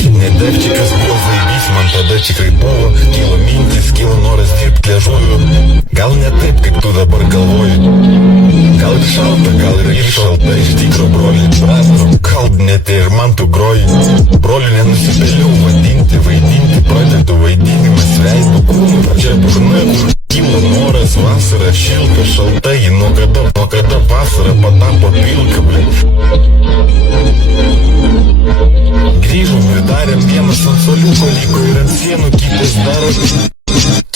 Не девчиkas buvo zaibys, man tada tikrai buvo. Kilo mintis, kilo noras dirbti liežuviu. Gal ne taip, kaip tu dabar galvoji. Gal ir šalta, gal ir šalta. Iš tikro broli prastro. Gal net ir man tu groji. Broliu nenusipeliau vadinti, vaidinti. Pradedu vaidinimas veidu kūnu. Čia burna, kur kilo noras. Vasara šilta, šalta. Nuo kada vasara patapo pilka, ble. Grįžom ir darėm vienas ant soliuko liko ir ant sienų kitas daro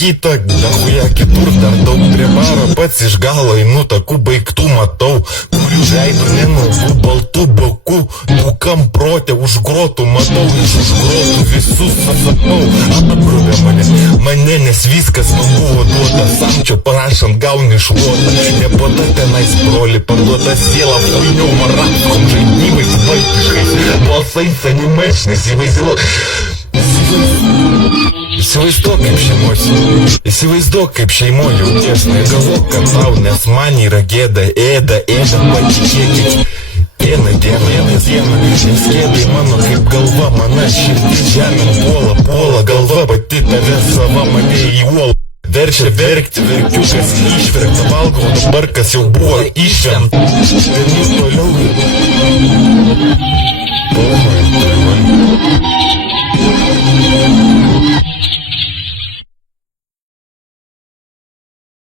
kitą, dahuja kitur dar daug prie baro. Pats iš galo einu takų baigtų matau, kurių veidų nenuogų baltų bokų. Bukam protė už grotų matau, iš už grotų visus pasapau. Apgrubė mane, nes viskas man buvo duota. Samčio prašant gauni šluotą. Nebota tenais broli, parduota siela huiniau maratkom žaidimais vaikiškais. Balsais animešnis, Įsivaizduok kaip šeimoje jauties, negalvok, kad tau, nes man yra gėda, ėda, patikėkit. Vieną dieną, nes gėdai mano kaip galva, mana širdis žemėn puola, galva pati tave sava mane į uolą. Verčia verkti, verkiukas išverkta, valgau dabar, kas jau buvo išvemta. Vienu toliau ir... Oh my God.